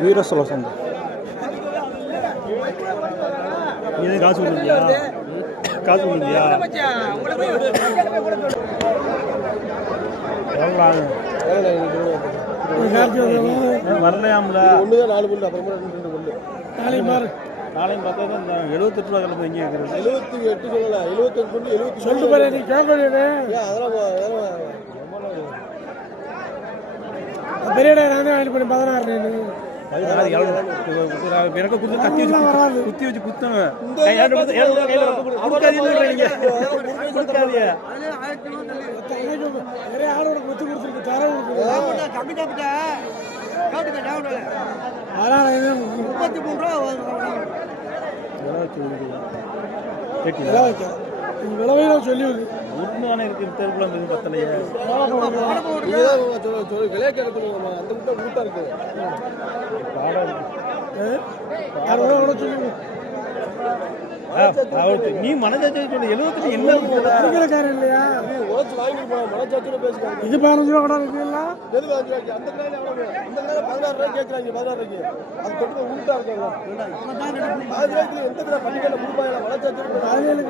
வீரசோழ சந்தை இது காசு கொடுத்தியா காசு கொடுத்தியா வரலையாம்ல ஒண்ணுதான் நாலு புல்லு அப்புறமா ரெண்டு புல்லு நாளையும் பார்த்தா தான் இந்த எழுபத்தெட்டு ரூபா கிளம்பு எங்கே இருக்கிறது? எழுபத்தி எட்டு சொல்லல. எழுபத்தெட்டு புல்லு எழுபத்தி சொல்லிட்டு பாரு நீ கேட்க அதெல்லாம் பெரியடா நானே வாங்கி பண்ணி பதினாறு அது எவ்வளோ எனக்கு குத்து கத்தி வச்சு குத்தி வச்சு குத்தங்க ரூபா. கொடுக்காதீங்க. நிறைய ஆடோட குத்து கொடுத்துருக்கு தர கொடுக்குது அதனால இது கேட்டியா? விலை வைக்க நீ விளவையும் சொல்லி உண்மையான இருக்கு தெருக்குள்ள எதுவும் பத்தலையே. விலையை கேட்கணுங்கம்மா அந்த முட்டை முட்டை இருக்கு பாடம் அறுபது நீ மனசாட்சி சொல்லு. எழுபத்தெட்டு என்ன இருக்குதா? இருக்கிறக்காரன் இல்லையா? நீ உழைச்சு வாங்கிட்டு போ. மனச்சாட்சியோட பேசிக்காங்க இது பதினஞ்சு ரூபா கூட இருக்குல்ல எது பதினஞ்சு ரூபாய்க்கு? அந்த கடையில் எவ்வளவு அந்த கடையில் பதினாறு ரூபாய்க்கு கேட்குறாங்க பதினாறு ரூபாய்க்கு. அது தொட்டு உள்ட்டா இருக்காங்க. பாதி ரூபாய்க்கு எந்த கடை பள்ளிக்கடை கொடுப்பாங்க பேசுறாங்க. பதினேழு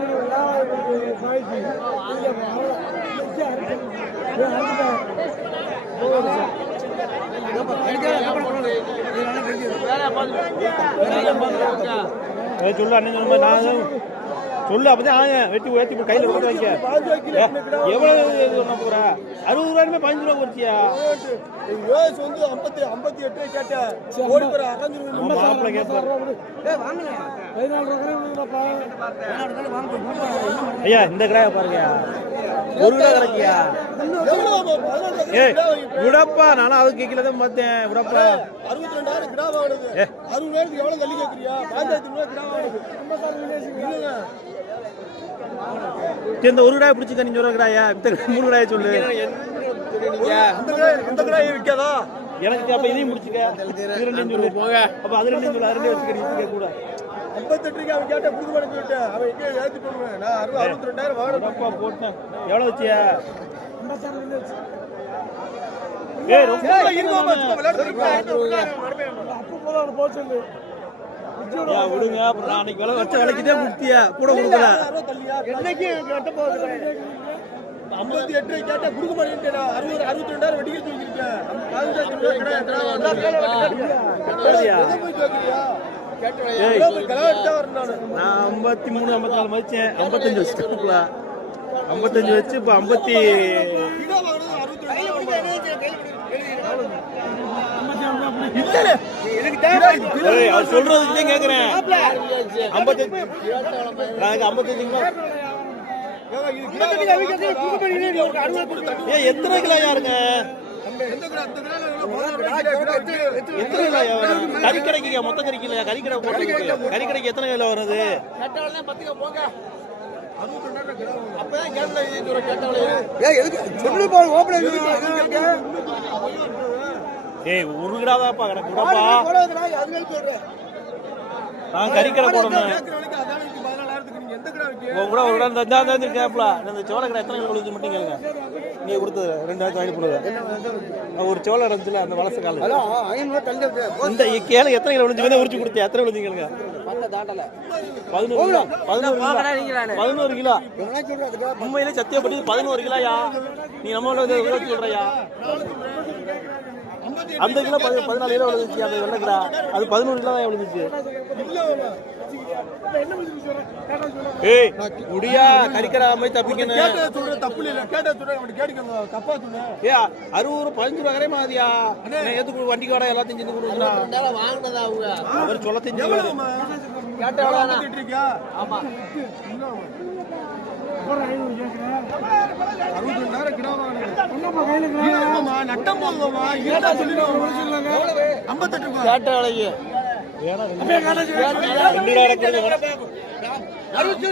சொல்லு அண்ணன் சொன்ன மாதிரி நான் சொல்லு அப்பதான் ஆங்க வெட்டி போய் கையில் கொடுக்க வைக்க. எவ்வளவு போற? அறுபது ரூபாய்மே பதினஞ்சு ரூபா குறைச்சியா யோஸ் வந்து ஐம்பத்தி ஐம்பத்தி எட்டு கேட்டேன். மாப்பிள்ளை கேட்பாரு. ஐயா இந்த கிராய பாருங்க ஒரு கிலோ கிடைக்கியா ஏய் விடப்பா நானும் அது கேட்கல தான் பார்த்தேன். விடப்பா. அறுபத்தி ரெண்டாயிரம் கிடா வாங்கினது. ஏ. அறுபதாயிரத்துக்கு எவ்வளவு தள்ளி கேட்குறியா கிடா வாங்கினது. இல்லைங்க. சரி, இந்த ஒரு கிடாய் பிடிச்சிக்க நீ சொல்ற கிடாயா? இந்த மூணு கிடாய சொல்லு. அந்த கிடா அந்த கிடா விற்காதா? எனக்கு அப்ப இதையும் முடிச்சுக்க போங்க. அப்ப அது ரெண்டையும் சொல்லு அது ரெண்டையும் வச்சுக்க நீ வச்சுக்க கூட. ஐம்பத்தெட்டு ரூபாய்க்கு அவன் கேட்ட புது விட்டேன் அவன் எங்கே ஏற்றி போடுவேன் நான் அறுபது அறுபத்தி ரெண்டாயிரம் வாங்கினேன். போட்டேன்? எவ்வளவு வச்சியா? ஏய் ரொம்ப விளையாட்டு போச்சு விடுங்க அப்புறம் அன்னைக்கு விலை வச்ச விலைக்குதே முடித்தியா கூட கொடுக்கல. என்னைக்கு கட்ட போகுது? ஐம்பத்தி எட்டு கேட்டா கொடுக்க மாட்டேன்டா அறுபது அறுபத்தி ரெண்டாயிரம் வெடிக்க தூக்கிருக்கேன் நான் ஐம்பத்தி மூணு ஐம்பத்தி நாலு மதிச்சேன். ஐம்பத்தஞ்சு வச்சுட்டேன்ல ஐம்பத்தஞ்சு வச்சு இப்போ ஐம்பத்தி அவர் சொல்றதுக்கு தான் கேட்குறேன் ஐம்பத்தஞ்சு ஐம்பத்தஞ்சு எத்தனை கிலோ யாருங்க எத்தனை கிலோ வரும்? கறி கடைக்கு மொத்த கறிக்கு இல்லையா கறி கடை போட்டு கறி கடைக்கு எத்தனை கிலோ வருது ஏய் ஒரு கிடாதாப்பா விடப்பா நான் கறி கடை போடணும் உன் கூட ஒரு தந்தா தான் கேப்ல இந்த சோள கடை எத்தனை கிலோ விழுந்து மட்டும் கேளுங்க. நீ கொடுத்தது ரெண்டாயிரத்து வாங்கி போனது ஒரு சோளம் இருந்துச்சுல அந்த வலச காலம் இந்த கேளு எத்தனை கிலோ விழுந்து உரிச்சு கொடுத்தேன். எத்தனை விழுந்து கேளுங்க. பதினோரு கிலோ பதினோரு கிலோ. பதினோரு கிலோ. உண்மையிலே சத்தியப்பட்டு பதினோரு கிலோயா? நீ நம்ம சொல்றியா அந்த கிலோ பதி- பதினாலு கிலோ விழுந்துச்சு அந்த வெள்ளை கிலோ? அது பதினோரு கிலோ தான் விழுந்துச்சு ஏய் முடியா? கறிக்கடை மாதிரி தப்பிக்கணும். தப்பு இல்ல. கேட்ட சொல்றேன் அவன் கேட்டுக்கோங்க தப்பா சொன்னேன் ஏ அறுபது ரூபா பதினஞ்சு ரூபா கரையே மாதிரியா ஏத்துக்கு வண்டிக்கு வாடகை எல்லாத்தையும் செஞ்சு கொடுக்குறா. அவர் சொல்ல தெரிஞ்சு கேட்ட எவ்வளவு ஐம்பத்தி இருக்கியா? வாங்கினது நட்டம் ரூபாய். கேட்ட ரெண்டு கிலோ அறுபத்தி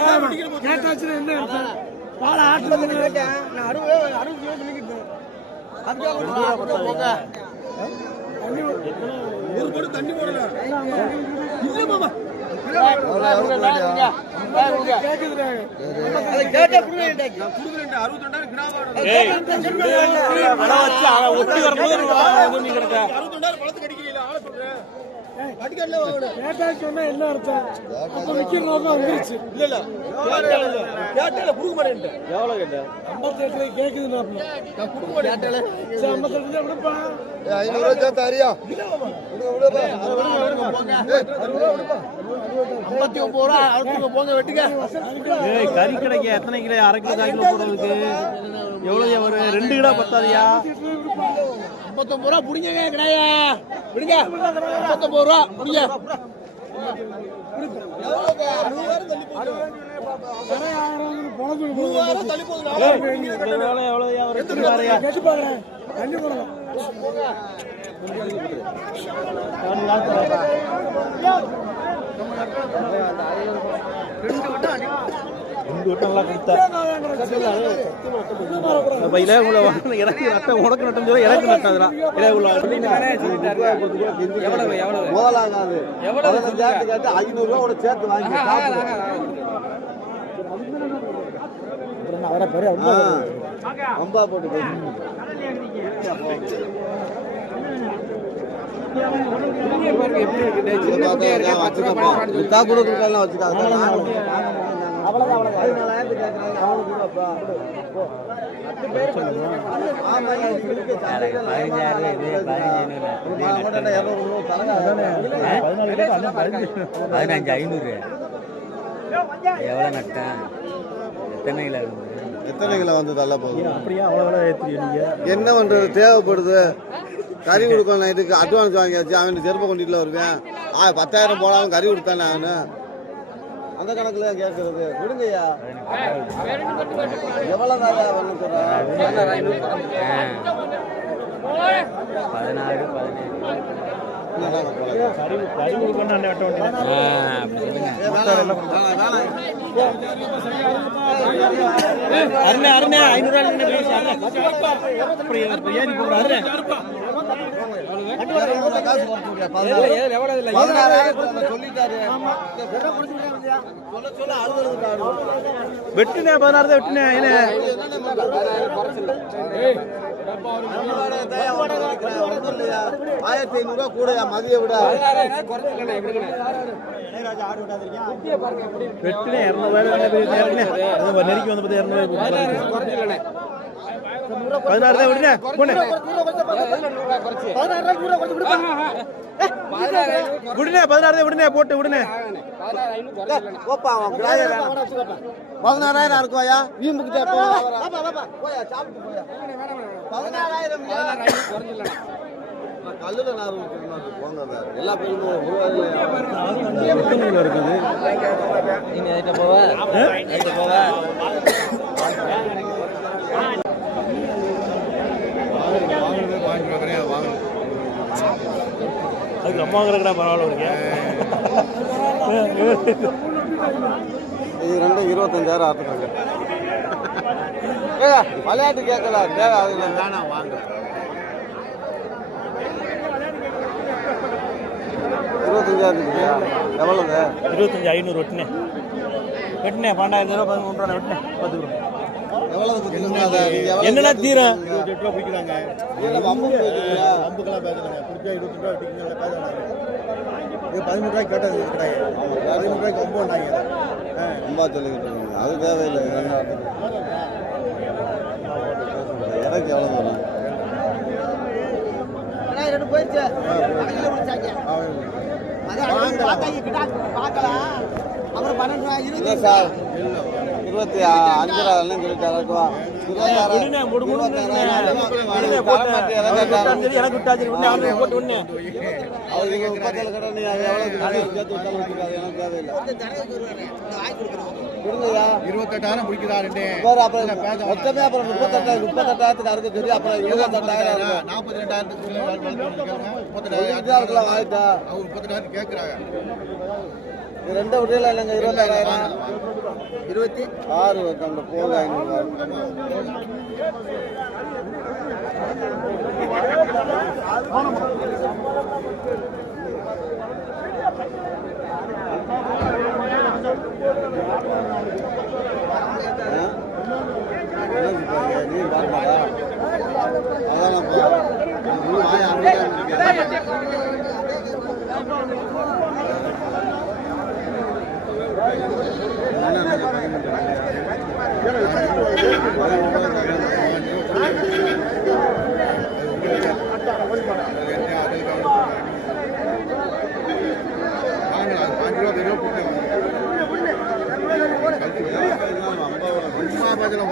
ரெண்டாயிரம் வெடிக்கிற போது நான் அறுபது அறுபது கிலோ ஒரு தண்ணி போடல மாமா ஒட்டி வரும்போது கிடக்க சொன்னா என்ன அர்த்தம் அப்ப விக்கிற நோக்கம் வந்துருச்சு இல்ல இல்ல கேட்டால மாட்டேன் கேட்ட கேக்குது நான் மாட்டேன் விடுப்பா ஐநூறு ரூபாய் சேர்த்து அறியா ஐம்பத்தி ஒன்பது ரூபா போங்க வெட்டுங்க ஏய் கறி கடைக்கு எத்தனை கிலோ? அரை கிலோ கால் கிலோ போடுறதுக்கு? எவ்வளோ ஒரு ரெண்டு கிலோ பத்தாதியா ஐம்பத்தொம்பது ரூபா பிடிங்க கிடையா? விடுங்க. ஐம்பத்தொம்பது ரூபா முடிஞ்ச கடை தள்ளி போகுது இந்த வேலை எவ்வளோயா ஒரு ரெண்டு வேலையா கேட்டு பாக்குறேன் கண்டி போடலாம் கொடுத்தா. எனக்கு நட்டம் உனக்கு நட்டம் சொல்ல எனக்கு நட்டம் அதெல்லாம் இளையகுள்ள எவ்வளவு எவ்வளவு? எவ்வளவு கேட்டு கூட சேர்த்து வாங்கி அம்பா போட்டு வித்தா கூட கொடுக்கலாம் வச்சுக்காங்க பதினஞ்சு ஐநூறு. எவ்வளோ நட்டேன் எத்தனை கிலோ எத்தனை கிலோ வந்து தள்ள போகுது? அப்படியே அவ்வளோ என்ன பண்றது? தேவைப்படுது. கறி கொடுக்கணும் நைட்டுக்கு. அட்வான்ஸ் வாங்கியாச்சு. அவன் செருப்பை கொண்டுட்டுல வருவேன். ஆ பத்தாயிரம் போனாலும் கறி கொடுத்தானே அவனு அந்த கணக்குல கேட்கறது. விடுங்கய்யா. எவ்வளவு தாயா வந்து பதினாறு பதினேழு. அருணே அருணே ஐநூறு வெட்டுனே பதினாறு தான் வெட்டுனே ஆயிரத்தி ஐநூறு கூட மதிய விட வெட்டினே இரநூறுவாய் நெருக்கி வந்து பார்த்து இரநூறுவாய் பதினாறு தான் விடுனே போனே விடுனே பதினாறு தான் விடுனே போட்டு விடுனே பதினாறாயிரம் இருக்குவாயா வீம்புக்கு போயா சாப்பிட்டு போயா பதினாறாயிரம் கல்லுல எல்லா கிலோ இருக்குது நீங்கள் எதிட்ட போவ எதிட்ட போவ அதுக்கு அம்மா வாங்குறதுக்கா பரவாயில்ல இருக்கேன் இது ரெண்டும் இருபத்தஞ்சாயிரம் ஆட்டுக்காங்க ஏ விளையாட்டு கேட்கல. தேவை அதுல வேணாம் வாங்க. இருபத்தஞ்சாயிரம் எவ்வளவு இருபத்தஞ்சு ஐநூறு வெட்டுனே. வெட்டுனே பன்னெண்டாயிரத்தி ரூபா பதிமூணு ரூபா வெட்டுனே. பத்து ரூபா என்னடா தீரம் இதுல வம்பு போயிடுச்சுங்களா? வம்பா சொல்லிக்கிட்டு இருக்கீங்க. அது தேவையில்லை எனக்கு எவ்வளவு வரும் இருபத்தி அஞ்சரை எல்லாம் சொல்லிட்டாருக்குவா விடுனே முடு முடு விடுனே போட்டு எனக்கு விட்டாச்சு விடுனே அவனுக்கு போட்டு விடுனே அவருக்கு முப்பத்தேழு கடை நீ அது எவ்வளவு சேர்த்து விட்டாலும் வச்சுக்காது எனக்கு தேவையில்லை கொடுங்கய்யா இருபத்தெட்டாயிரம் அப்புறம் மொத்தமே அப்புறம் முப்பத்தெட்டாயிரம் முப்பத்தெட்டாயிரத்துக்கு அறுக்க தெரியும் அப்புறம் இருபத்தெட்டாயிரம் நாற்பத்தி ரெண்டாயிரத்துக்கு இருக்கலாம் வாங்கிட்டா அவங்க முப்பத்தெட்டாயிரம் கேட்குறாங்க இது ரெண்டு விடையில இல்லைங்க இருபத்தாறாயிரம். இருபத்தி ஆறு அந்த போக நீ அதான் நான் பா- நீ வாய் அமைதியா இருக்க.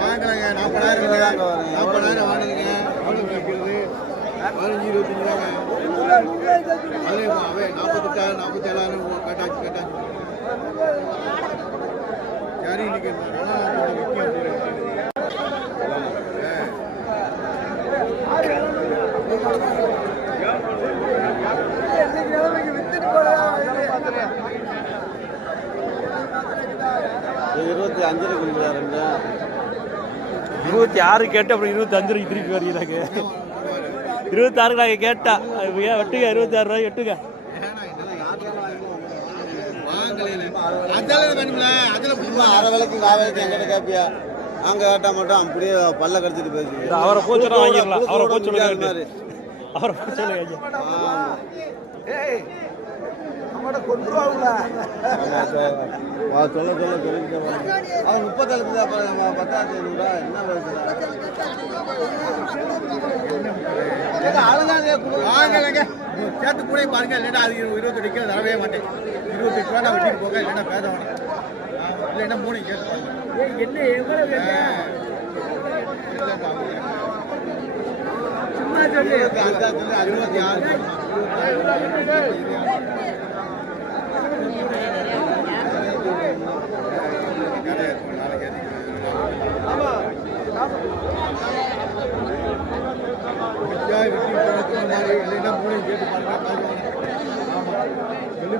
வாங்கலைங்க நாற்பதாயிரம் நாற்பதாயிரம் வாங்கினீங்க எவ்வளோ வைக்கிறது பதினஞ்சு இருபத்தஞ்சு தாங்க நாற்பத்தெட்டாயிரம் நாற்பத்தேழாயிரம் கேட்டாச்சு கேட்டாச்சு சரி இன்னைக்கு நல்லா கொஞ்சம் இருபத்தி அஞ்சரை கொடுக்குறாருங்க இருபத்தி ஆறு கேட்டு அப்புறம் இருபத்தி அஞ்சு ரூபாய்க்கு திருப்பி வருகிறாங்க இருபத்தி ஆறுக்கு நாங்கள் கேட்டா வெட்டுங்க இருபத்தி ஆறு ரூபாய் வெட்டுங்க. அதில் வேணும்ல அதில் சும்மா அரை விலைக்கு கால் விலைக்கு எங்கிட்ட கேட்பியா அங்கே கேட்டால் மட்டும் அப்படியே பல்ல கடிச்சிட்டு இந்த அவரை போச்சுனா வாங்கிடலாம் அவரை புழுக்கோட போச்சு முடியாத மாதிரி. அவரை சொல்ல சொல்ல சொல்லிக்கிட்டே வாங்க. அவன் நம்ம பத்தாயிரத்தி ஐநூறுரூவா என்ன பேசுறேன் வாங்கலைங்க சேர்த்து கூட பாருங்க இல்லைன்னா அது இருபத்தெட்டு கிலோ தரவே மாட்டேன். இருபத்தெட்டு ரூபா நான் வெட்டிட்டு போக இல்லைன்னா வேணாம் இல்லைன்னா மூணு கேட்டு பாருங்க. அறுபத்தி ஆறு இல்லைன்னா மூணு கேட்டு பாருங்க ஆமா வா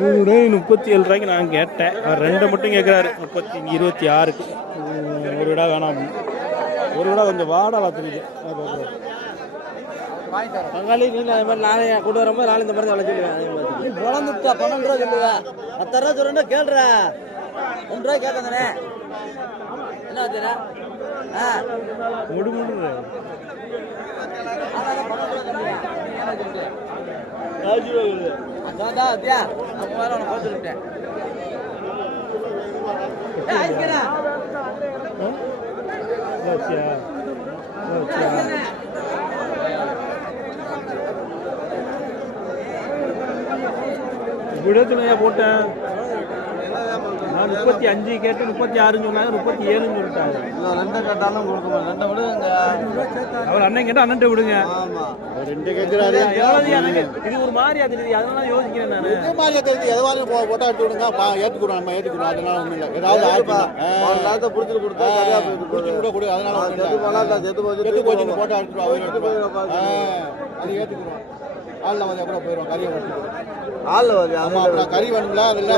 மூணு முப்பத்தி ஏழு ரூபாய்க்கு நான் கேட்டேன். அவர் ரெண்டை மட்டும் கேட்குறாரு முப்பத்தி இருபத்தி ஆறுக்கு. ஒரு விடா வேணாம். ஒரு விடா கொஞ்சம் வாடா தெரியுது. பங்காளி நீ அதே மாதிரி நானே கொண்டு வரும்போது நாலு இந்த மாதிரி தான் சொல்லுவேன் அதே மாதிரி குழந்துட்டா பன்னெண்டு ரூபா சொல்லுவா. பத்தாயிரம் ரூபா சொல்றேன் கேள்றா ரெண்டு ரூபாய் கேட்காதானே என்ன ஆ முடு முடு விடத்துலையா போட்டேன். முப்பத்தி அஞ்சு கேட்டு முப்பத்தி ஆறுன்னு சொன்னாங்க முப்பத்தி ஏழுன்னு சொல்லிட்டாங்க ரெண்டை கேட்டாலும் கொடுக்க ரெண்டை விடுங்க அவர் அண்ணன் கேட்டா அண்ணன் விடுங்க. ஆமா. ரெண்டு கேட்கிறாரு இது ஒரு மாதிரியா தெரியுது அதனால யோசிக்கிறேன் நானு. இதே மாதிரி தெரிஞ்சு போட்டோ எடுத்து விடுங்க. பா ஏற்றுக்கிறோம் நம்ம ஏற்றுக்கிறோம் அதனால ஒன்றும் இல்லை. ஏதாவது நேரத்தை பிடிச்சிட்டு கொடுத்தா போகுது. கூட கொடு. அதனால செத்து போச்சு. போட்டோ எடுத்துருவோம் அது ஏற்றுக்கிறோம் ஆளில் வந்து அப்புறம் போயிடும் கறியை வச்சுக்கிறோம் ஆள்ல வருது, ஆமா அதுல அப்புறம் கறி வேணும்ல அதில்.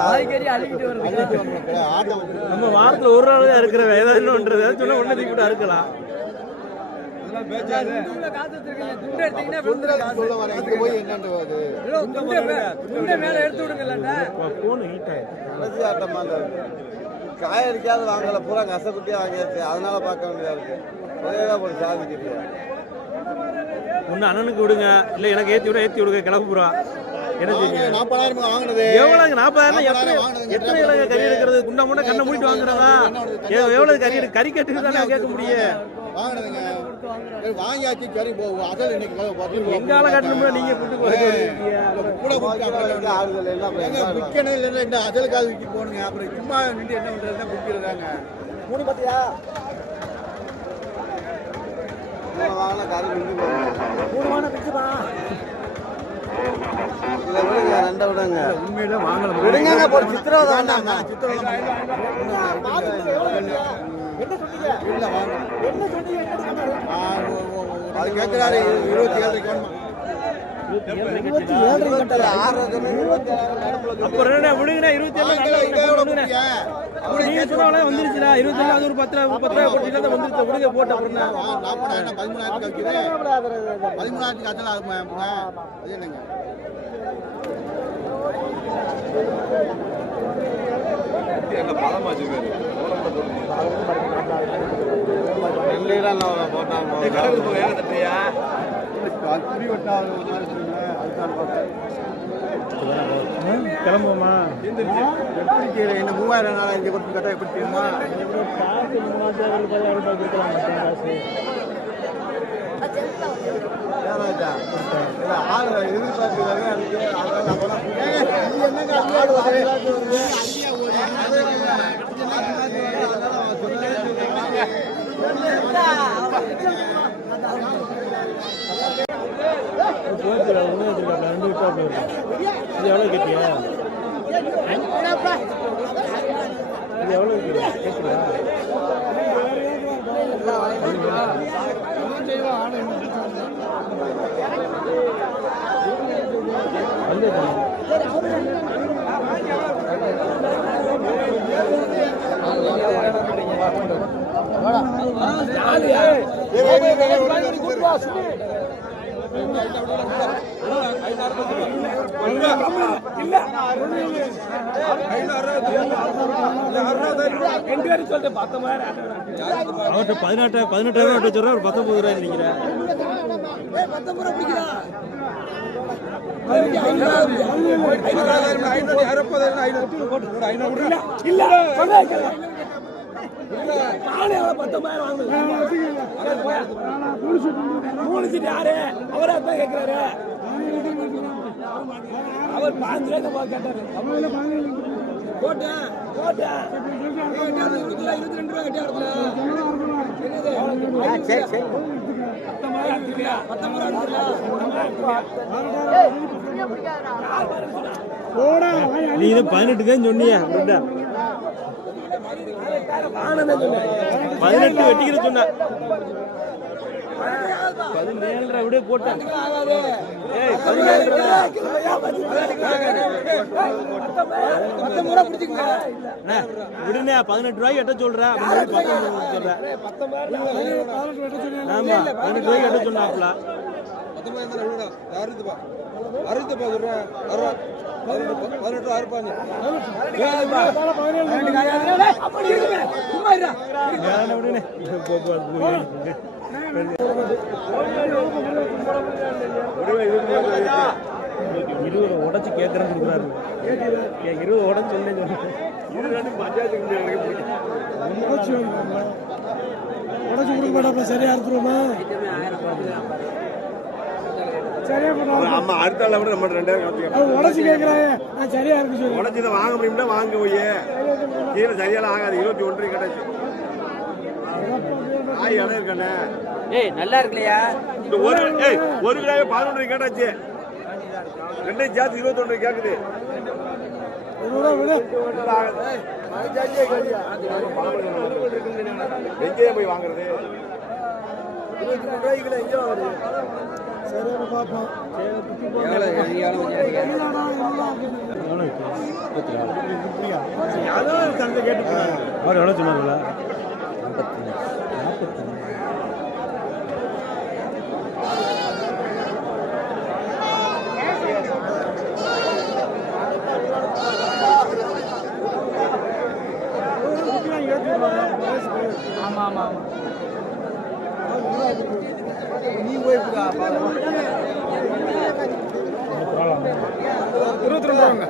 காய்கறி வருது. வந்து நம்ம வாரத்துல ஒரு நாள் தான் இருக்கிற கூட போய் என்னன்றது போன் ஹீட் ஆயிடுச்சு. கடைசி ஆட்டமா தான் இருக்கு. காய் அடிக்காத வாங்கல பூரா கசக்குட்டியா வாங்கியாச்சு அதனால பார்க்க வேண்டியதா இருக்கு. ஒரே ஒண்ணு அண்ணனுக்கு விடுங்க. இல்ல எனக்கு ஏத்தி விட ஏத்தி விடுங்க கிளம்புறா என்ன செய்யுங்க நாற்பதாயிரம் வாங்கினது. எவ்வளவு நாற்பதாயிரம் எத்தனை. எத்தனை இலங்கை கறி எடுக்கிறது? குண்டா முண்டை கண்ணை மூடிட்டு வாங்குறதா? எ- எவ்வளவு கறி எடு- கறி கட்டுக்கு தானே கேட்க முடியும் வாங்கினதுங்க. வாங்கியாச்சு சரி போ அசல் இன்னைக்கு. எங்கால கட்டணும்னா நீங்க கூட்டு போய் கூட. விற்கணும் இல்லைன்னா இந்த அசலுக்காக விற்க போகணுங்க. அப்புறம் சும்மா நின்று என்ன பண்றதுன்னா விற்கிறதாங்க மூணு பத்தியா நம்ம வாங்கினா கறி விழுந்து போகும். மூணு வாங்க பிடிச்சுப்பா இதை விடுங்க ரெண்டை விடுங்க உண்மையில வாங்கல விடுங்க ஒரு சித்திரவதை வேண்டாங்க இல்ல வாங்க அது கேட்கிறாரு இருபத்தி ஏழரைக்கு வேணுமா அப்புறம் என்ன விடுங்கண்ணா இருபத்தி ஏழு நீங்க சொன்னாலே இருபத்தி ஏழு அது ஒரு பத்து ரூபா பத்து ரூபா போட்டு வந்துருச்சு விடுங்க போட்ட? நாற்பதாயிரம் பதிமூணாயிரத்துக்கு அதெல்லாம் ஆகுமா? அது என்னங்க? புரி வட்டாத கிளம்புவோமா? என்ன மூவாயிரம் நாள் இங்கே கொடுத்து கேட்டால் எப்படி தெரியுமா எதிர்பார்க்கிறாங்க, இது எவ்வளோ கேட்டியா இது எவ்வளோ கேட்குறா அவர்கிட்ட பதினெட்டு பதினெட்டாயிரம் ரூபா சொல்கிறேன் ஒரு பத்தொம்பது ரூபாய் நினைக்கிறேன் மூணு சீட் யாரு அவரா தான் கேட்கிறாரு அவர் பாஞ்சு ரூபாய் கேட்டாரு போட்டேன் போட்டேன் இருபத்தி ரெண்டு ரூபா கட்டியா சரி சரி நீ பதினெட்டு தான் சொன்னியா பதினெட்டு வெட்டிக்கிற சொன்ன. பதினேழரை விட போட்டேன். ஏய் பதினெட்டு ரூபாய்க்கு எட்ட சொல்ற. சொல்ற. ஆமா பதினெட்டு ரூபாய்க்கு எட்ட சொன்னாப்ல. வேணாம் விடுண்ணே. போ, போ, போ. இருபது உடச்சு கேட்கறேன்னு கொடுக்குறாரு ஏன் இருபது உடச்சு சொல்லுங்க உடச்சு கொடுக்க மாட்டாப்ல சரியா இருந்துருமா அம்மா அடுத்த ஆளை விட நம்ம ரெண்டாயிரம் உடச்சு கேட்கிறாங்க சரியா இருக்கு சொல்லி. உடச்சி தான் வாங்க முடியும்னா வாங்க போய். கீழே சரியாலாம் ஆகாது. இருபத்தி ஒன்று கிடைச்சு ஆய் இடம் இருக்கண்ணே ஏய் நல்லா இருக்குல்லையா இந்த ஒரு ஏய் ஒரு கிலோ பதினொன்று கேட்டாச்சு. ரெண்டையும் சேர்த்து இருபத்தொன்று கேட்குது இருபது ரூபா விடு எங்கேயே போய் வாங்குறது சரியா பார்ப்போம். அவர் எவ்வளோ சொன்னாங்களா நீ போய் இருபத்தி ரெண்டு ரூபாங்க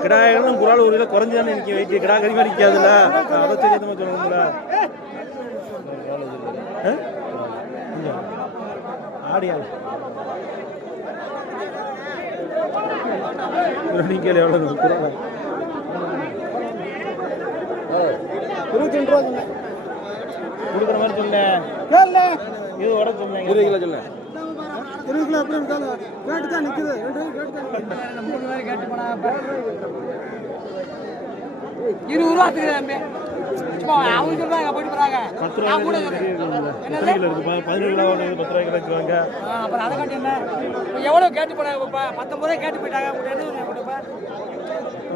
குரால் குரால் ஒரு கிலோ குறைஞ்சு தானே நிற்க வைக்க கிடா கறி மாதிரி நிற்காதுல்ல அடைச்சு ஏற்ற மாதிரி சொல்லணும்ல ஆடியா நீங்கள் எவ்வளோ குரால் இருபத்தி ரெண்டு ரூபா சொன்னேன் கொடுக்குற மாதிரி சொன்னேன் இது உடச்சு சொன்னேன் இருபது கிலோ சொன்னேன் இருபது கிலோ எப்படி கேட்டு தான் நிக்குது இருபது ரூபா தம்பி சும்மா அவங்க சொல்றாங்க போயிட்டு போறாங்க. கூட சொல்றேன் பதினேழு பத்து ரூபாய்க்கு வச்சுருவாங்க அப்புறம் அதை காட்டி என்ன எவ்வளவு கேட்டு போனாங்க பத்தொன்பது ரூபாய் கேட்டு போயிட்டாங்க உங்கள்கிட்ட என்ன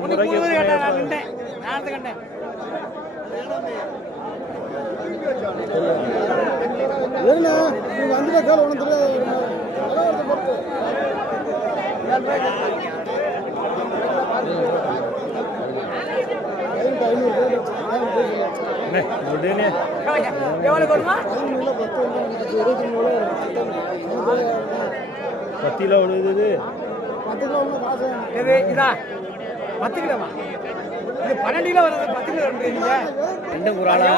ஒன்று கேட்டாங்க நான் நின்றேன். பத்து கிலோ விழுது பத்து கிலோ இது? பத்து கிலோவா? இது ரெண்டும் ஒரு ஆளு?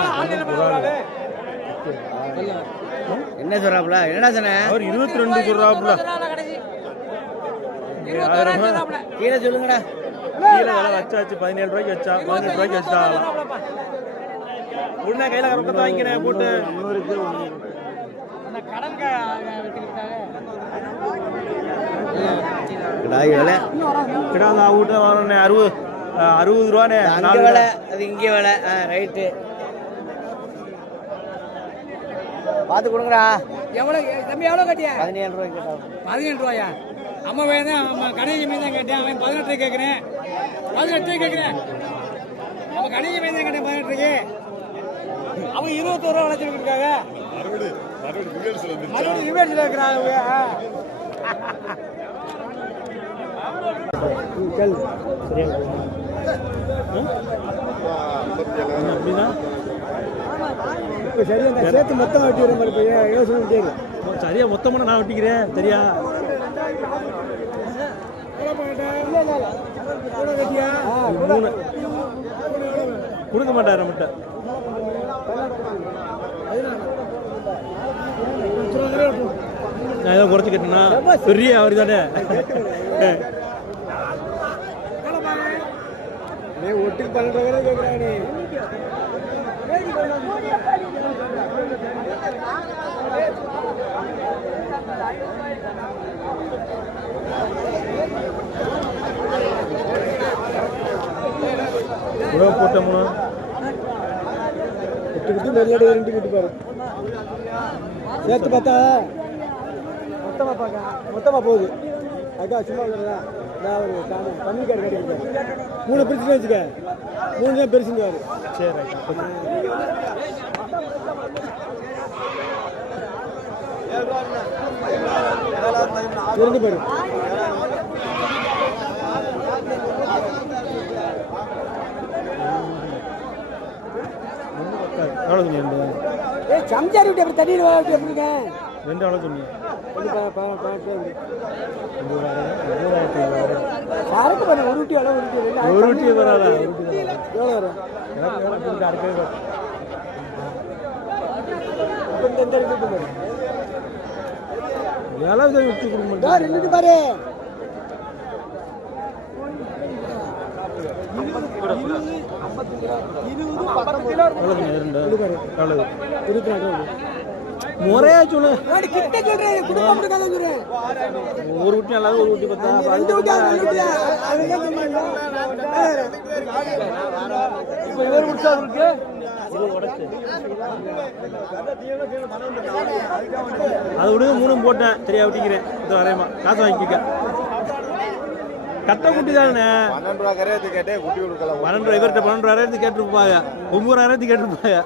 என்ன சொல்றாப்புல? என்னடா சொன்ன? அவர் இருபத்தி ரெண்டு சொல்றாப்புல. கீழே சொல்லுங்கடா. கீழே விலை வச்சாச்சு பதினேழு ரூபாய்க்கு வச்சா பதினெட்டு ரூபாய்க்கு வச்சாங்களாம். உடனே கையில ரொக்கத்தை வாங்கிக்கிறேன் போட்டு. அந்த கடன் வச்சுக்கிட்டாங்க டாய் வேலை. கிடாங்க அவங்ககிட்ட வாங்கினே அறுபது. அறுபது ரூபானே அங்க வேலை அது இங்கே வேலை. ஆ ரைட்டு பார்த்து கொடுங்கடா. எவ்வளவு தம்பி எவ்வளவு கட்டியா? பதினேழு ரூபாய்க்கு கேட்டா. பதினெட்டு ரூபாயா? அம்மா வேணும் தான் அம்மா கடைசி மீன் தான் கேட்டேன். அவன் பதினெட்டு கேட்குறேன். பதினெட்டு கேட்குறேன். நம்ம கடைசி மீன் தான் கேட்டேன் பதினெட்டுக்கு. அவங்க இருபத்தோரு ரூபா வளர்த்துட்டு இருக்காங்க மறுபடியும் ரிவேர்ஸில் இருக்கிறாங்க அவங்க ஆ. இப்போ சரியா நான் சேர்த்து மொத்தம் வெட்டி வர மாதிரி போய் யோசனை கேட்கு சரியா மொத்தமாக நான் ஒட்டிக்கிறேன் சரியா? கொடுக்க மாட்டார் நம்மகிட்ட. நான் ஏதோ குறைச்சி கட்டினா. பெரிய அவர் தானே ரூபா கேட்குறாங்க நீ உழவு போட்டோம்னா விட்டு விட்டு நெல்லடி ரெண்டு விட்டு பாரு. சேர்த்து பார்த்தா? மொத்தமாக பார்க்க மொத்தமாக போகுது. அக்கா சும்மா தமிழ் கார்டு கிடைக்கிறேன் மூணு பிரிச்சு வச்சுக்க. மூணு தான் பெருசுங்க சரி. எவ்வளோ சொன்னீங்க ரெண்டு ஏய் சம்சாரி விட்டு எப்படி தண்ணியில் எப்படிங்க ரெண்டு எவ்வளோ சொன்னீங்க. சரக்கு பண்ண ஒரு ஊட்டி அளவு ஒரு ஊட்டி வராதா? எவ்வளோ வரும்? எனக்கு அடுக்கவே வேலை விட்டு கொடுக்க ரெண்டு பாரு. சொன்னீங்க ரெண்டு எவ்வளோ இருபத்தி நாலு முறையா சொல்லு. கிட்ட சொல்றேன் ஒரு ஊட்டி நல்லா ஒரு ஊட்டி பார்த்தா ரெண்டு அது ஊட்டி ரெண்டு ஊட்டியா? அதுதான் சொன்னாங்க? இப்போ இவர் முடிச்சா இருக்கு அதை விடுங்க மூணும் போட்டேன். சரியா விட்டிக்கிறேன். இது வரையமா காசு வாங்கிக்க கட்ட குட்டி தானே? பன்னெண்டு ரூபா கரையாத்து கேட்டே குட்டி கொடுக்கலாம் பன்னெண்டு ரூபா இவர்கிட்ட பன்னெண்டு ரூபாயிரத்து கேட்டிருப்பாங்க. ஒன்பதாயிரத்து கேட்டிருப்பாங்க.